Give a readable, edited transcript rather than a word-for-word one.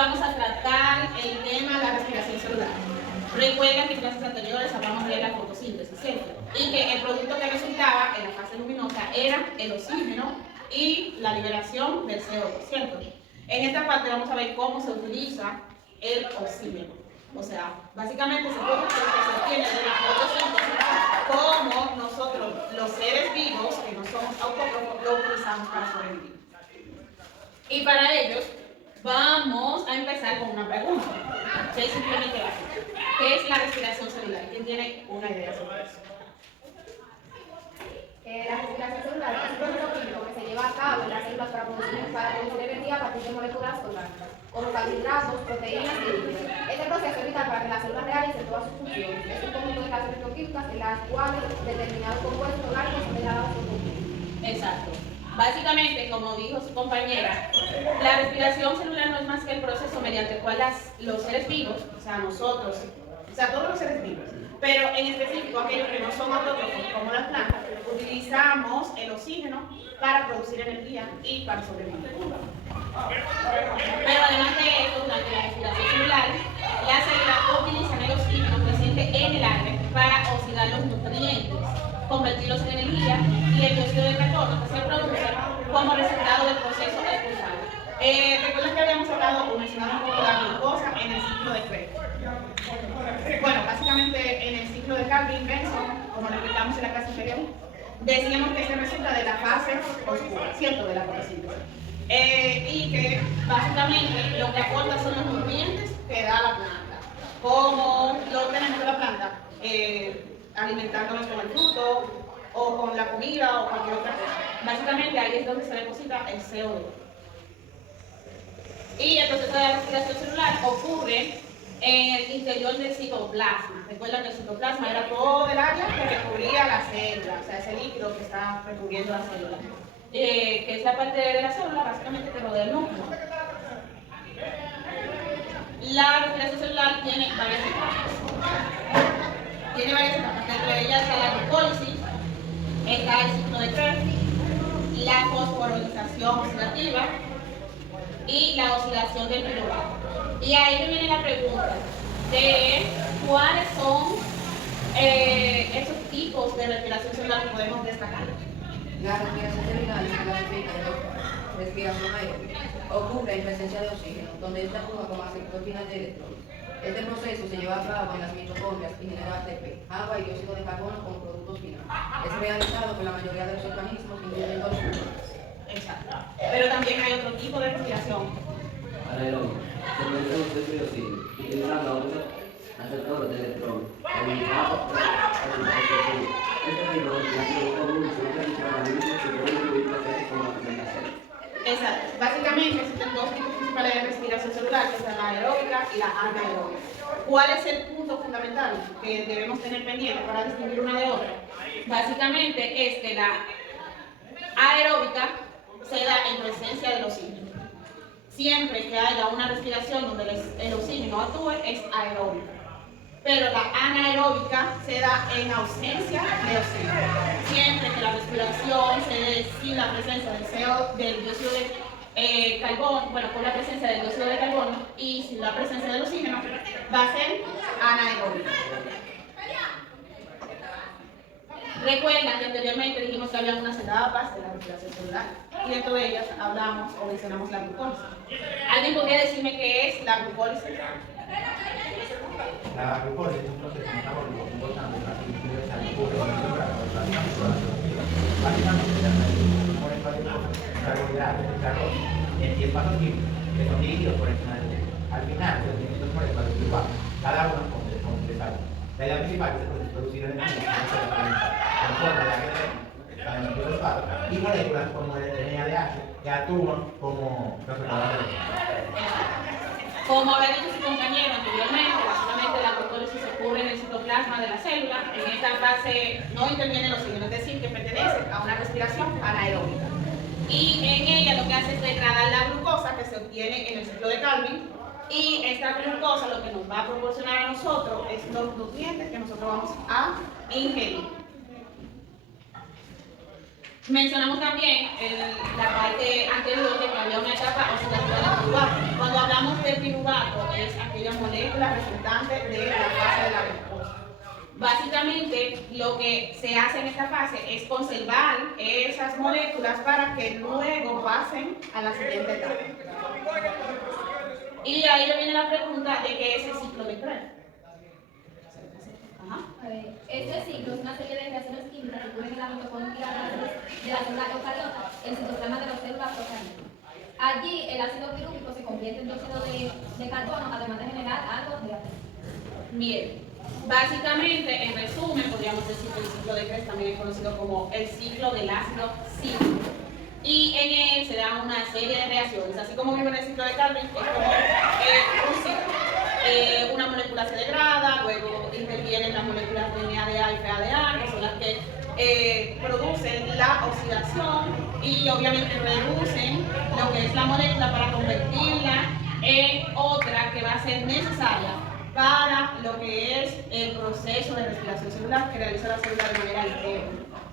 vamos a tratar el tema de la respiración celular. Recuerden que en clases anteriores hablamos de la fotosíntesis, ¿cierto? Y que el producto que resultaba en la fase luminosa era el oxígeno y la liberación del CO2, ¿cierto? En esta parte vamos a ver cómo se utiliza el oxígeno. O sea, básicamente se puede que se obtiene de la fotosíntesis, como nosotros, los seres vivos, que no somos autótrofos, lo utilizamos para sobrevivir. Y para ellos, vamos a empezar con una pregunta. Que es simplemente básica. ¿Qué es la respiración celular? ¿Quién tiene una idea sobre eso? La respiración celular es un proceso químico que se lleva a cabo en las células para producir energía a partir de moléculas orgánicas, como carbohidratos, proteínas y lípidos. Este proceso es vital para que las células realice todas sus funciones. Es un conjunto de reacciones bioquímicas en las cuales determinados compuestos orgánicos son degradados por completo. Exacto. Básicamente, como dijo su compañera, la respiración celular no es más que el proceso mediante el cual los seres vivos, o sea, nosotros, o sea, todos los seres vivos, pero en específico aquellos que no son autótrofos, como las plantas, utilizamos el oxígeno para producir energía y para sobrevivir. Pero además de esto, durante la respiración celular, las células utilizan el oxígeno presente en el aire para oxidar los nutrientes, convertirlos en energía y el dióxido de carbono que se produce como resultado del proceso expulsado. Recuerden que habíamos hablado o mencionado un poco de la glucosa en el ciclo de Krebs. Bueno, básicamente en el ciclo de Calvin-Benson, como lo explicamos en la clase anterior, decíamos que este resulta de la fase oscura, ¿cierto? De la fotosíntesis. Y que básicamente lo que aporta son los nutrientes que da la planta. Como lo tenemos de la planta, alimentándonos con el fruto o con la comida o cualquier otra cosa. Básicamente ahí es donde se deposita el CO2. Y el proceso de la respiración celular ocurre en el interior del citoplasma. Recuerden que el citoplasma era todo el área que recubría la célula, o sea, ese líquido que está recubriendo la célula. Que es la parte de la célula básicamente que rodea el núcleo. La respiración celular tiene varias etapas. Dentro de ellas está la glucólisis, está el ciclo de Krebs, la fosforilización oxidativa y la oxidación del piruvato. Y ahí viene la pregunta de cuáles son esos tipos de respiración celular que podemos destacar. La respiración celular se clasifica en dos: respiración aeróbica. Ocurre en presencia de oxígeno, donde esta actúa como aceptor final de electrones. Este proceso se lleva a cabo en las mitocondrias y genera ATP, agua y dióxido de carbono como productos finales. Es realizado por la mayoría de los organismos, incluyendo los humanos. Exacto. Pero también hay otro tipo de respiración. Anaeróbica. Se produce de oxígeno, utilizando otros aceptores de electrones. Este tipo de respiración común se utiliza para organismos que pueden incluir procesos como la fermentación. Exacto. Básicamente existen dos tipos principales de respiración celular, que es la aeróbica y la anaeróbica. ¿Cuál es el punto fundamental que debemos tener pendiente para distinguir una de otra? Básicamente es que la aeróbica se da en presencia del oxígeno. Siempre que haya una respiración donde el oxígeno actúe, es aeróbica. Pero la anaeróbica se da en ausencia de oxígeno. Siempre que la respiración se dé sin la presencia del dióxido de carbono, bueno, con la presencia del dióxido de carbono y sin la presencia del oxígeno, va a ser anaeróbica. Recuerdan que anteriormente dijimos que había unas etapas de la respiración celular y dentro de ellas hablamos o mencionamos la glucólisis. ¿Alguien podría decirme qué es la glucólisis? La glucosa es un proceso metabólico importante para que se básicamente se pone carbohidratos y carbono en 10 pasos químicos que son divididos por encima del tiempo. Al final se obtienen dos moléculas de glucosa, cada una con 3 átomos. La idea principal es producir energía en forma de ADN y moléculas como el NADH que actúan como transformadores de energía. Como había dicho su compañero anteriormente, básicamente la glucólisis ocurre en el citoplasma de la célula. En esta fase no interviene el oxígeno, es decir, que pertenece a una respiración anaeróbica. Y en ella lo que hace es degradar la glucosa que se obtiene en el ciclo de Calvin. Y esta glucosa lo que nos va a proporcionar a nosotros es los nutrientes que nosotros vamos a ingerir. Mencionamos también en la parte anterior de que había una etapa oxidativa de piruvato. Cuando hablamos de piruvato es aquella molécula resultante de la fase de la glucosa. Básicamente lo que se hace en esta fase es conservar esas moléculas para que luego pasen a la siguiente etapa. Y ahí le viene la pregunta de qué es el ciclo de Krebs. Ajá. Este ciclo es una serie de reacciones químicas que ocurren en la mitocondria de la célula eucariota, el citoplasma de las células procariotas. Allí el ácido pirúvico se convierte en dióxido de carbono, además de generar algo de ATP. Bien, básicamente, en resumen, podríamos decir que el ciclo de Krebs también es conocido como el ciclo del ácido cítrico. Y en él se dan una serie de reacciones, así como vive en el ciclo de Calvin, es como un ciclo. Una molécula se degrada, luego intervienen las moléculas de NADA y FADA, que son las que producen la oxidación y obviamente reducen lo que es la molécula para convertirla en otra que va a ser necesaria para lo que es el proceso de respiración celular que realiza la célula de manera interna.